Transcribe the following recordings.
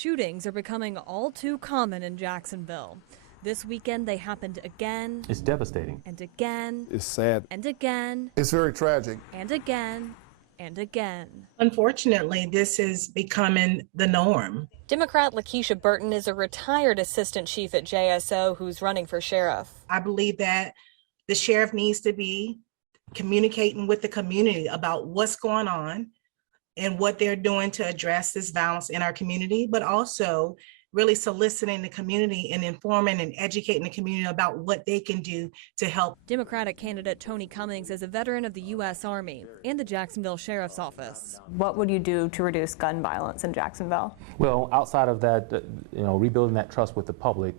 Shootings are becoming all too common in Jacksonville. This weekend they happened again. It's devastating. And again. It's sad. And again. It's very tragic. And again. And again. Unfortunately, this is becoming the norm. Democrat Lakeisha Burton is a retired assistant chief at JSO who's running for sheriff. I believe that the sheriff needs to be communicating with the community about what's going on and what they're doing to address this violence in our community, but also really soliciting the community and informing and educating the community about what they can do to help. Democratic candidate Tony Cummings is a veteran of the U.S. Army and the Jacksonville Sheriff's Office. What would you do to reduce gun violence in Jacksonville? Well, outside of that, rebuilding that trust with the public,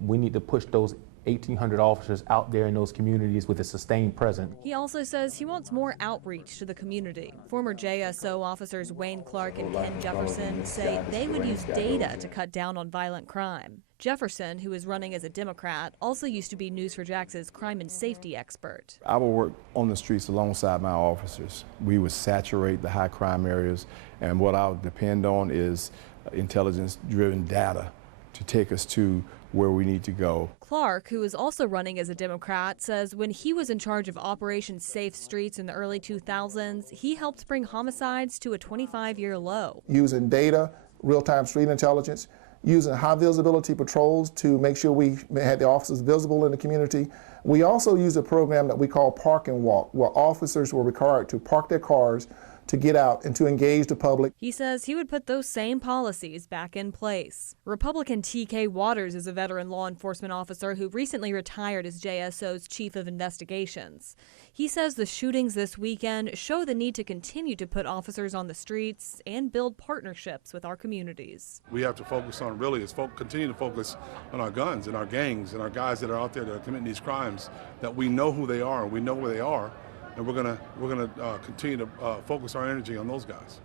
we need to push those 1,800 officers out there in those communities with a sustained presence. He also says he wants more outreach to the community. Former JSO officers Wayne Clark and Ken Jefferson say they would use data to cut down on violent crime. Jefferson, who is running as a Democrat, also used to be News4Jax's crime and safety expert. I would work on the streets alongside my officers. We would saturate the high crime areas, and what I would depend on is intelligence-driven data to take us to where we need to go. Clark, who is also running as a Democrat, says when he was in charge of Operation Safe Streets in the early 2000s, he helped bring homicides to a 25-year low. Using data, real-time street intelligence, using high visibility patrols to make sure we had the officers visible in the community. We also use a program that we call Park and Walk, where officers were required to park their cars to get out and to engage the public. He says he would put those same policies back in place. Republican T.K. Waters is a veteran law enforcement officer who recently retired as JSO's chief of investigations. He says the shootings this weekend show the need to continue to put officers on the streets and build partnerships with our communities. We have to focus on continue to focus on our guns and our gangs and our guys that are out there that are committing these crimes, that we know who they are, we know where they are. And we're gonna continue to focus our energy on those guys.